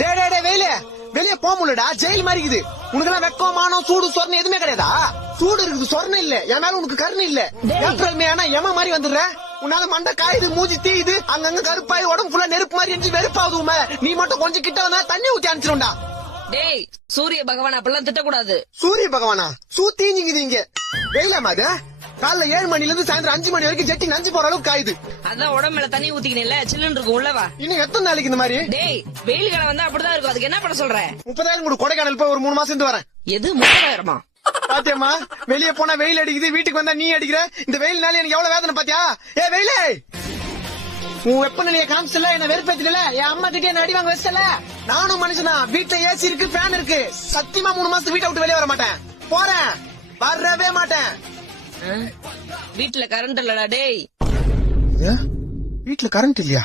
டே டே டே வெயில வெளியே போக முடியலடா, ஜெயில் மாதிரி இருக்குது. உனக்கு வெக்கம் மானம் சூடு சொர்ணம் எதுவுமே கிடையாதா? சூடு இருக்குது, சொர்ணம் இல்ல. என் மேல உனக்கு கருணை இல்ல. ஏப்ரல் மே ஆனா எம மாதிரி வந்துடுற. உன்னால மண்டை காயுது, மூஞ்சி தீயுது, அங்கங்க கருப்பாய் உடம்பு ஃபுல்லா நெருப்பு மாதிரி எரிஞ்சு வெறுப்பாகுதுமே. நீ மட்டும் கொஞ்சம் கிட்ட வந்தா தண்ணி ஊத்தி அனுப்பிச்சிடும்டா. டேய் சூரிய பகவான் அப்பெல்லாம் திட்டக்கூடாது. சூரிய பகவானா? சூத்தீஞ்சிங்குது இங்க. வெயிலாமா அது? காலைல 7 மணில இருந்து சாயந்தரம் 5 மணி வரைக்கும் ஜெட்டி நஞ்சு போற அளவுக்கு காயுது. அதான் உடம்பு மேல தண்ணி ஊத்திக்கணும்ல, சில்லுன்னு இருக்கும் உள்ளவா. இன்னும் எத்தனை நாளைக்கு இந்த மாதிரி? டேய் வெயில் காலம் வந்தா அப்படிதான் இருக்கும். அதுக்கு என்ன பண்ண சொல்ற? 30,000 கூட கொடைக்கானல் போய் ஒரு 3 மாசம் இருந்து வரேன். எது 30,000? பாத்தியம்மா, வெளியே போனா வெயில் அடிக்குது, வீட்டுக்கு வந்தா நீ அடிக்கிற. இந்த வெயில்னால எனக்கு எவ்வளவு வேதனை பாத்தியா? ஏ வெயிலே, உன் வெப்பநிலைய காமிச்சல, என்ன வெறுப்பேத்தில, என் அம்மா கிட்டே என்ன அடி வாங்க வச்சல. நானும் மனுஷனா, வீட்டுல ஏசி இருக்கு, ஃபேன் இருக்கு. சத்தியமா 3 மாசத்துக்கு வீட்டை விட்டு வெளியே வர மாட்டேன். போறேன், வரவே மாட்டேன். வீட்டுல கரண்ட் இல்லடா டேய். வீட்டுல கரண்ட் இல்லையா?